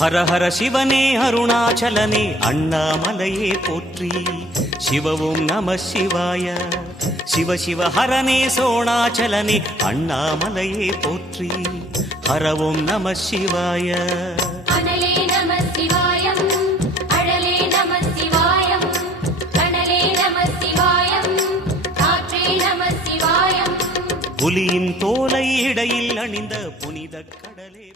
ஹர ஹர சிவனே அருணாச்சலனே அண்ணாமலையே போற்றி. சிவவும் நம சிவாய. சிவ சிவ ஹரனே சோணாச்சலனே அண்ணாமலையே போற்றி. ஹரவும் நம சிவாய. அனலே நம சிவாயம், அழலே நம சிவாயம், கனலே நம சிவாயம், காற்றே நம சிவாயம். புலியின் தோலை இடையில் அணிந்த புனித கடலே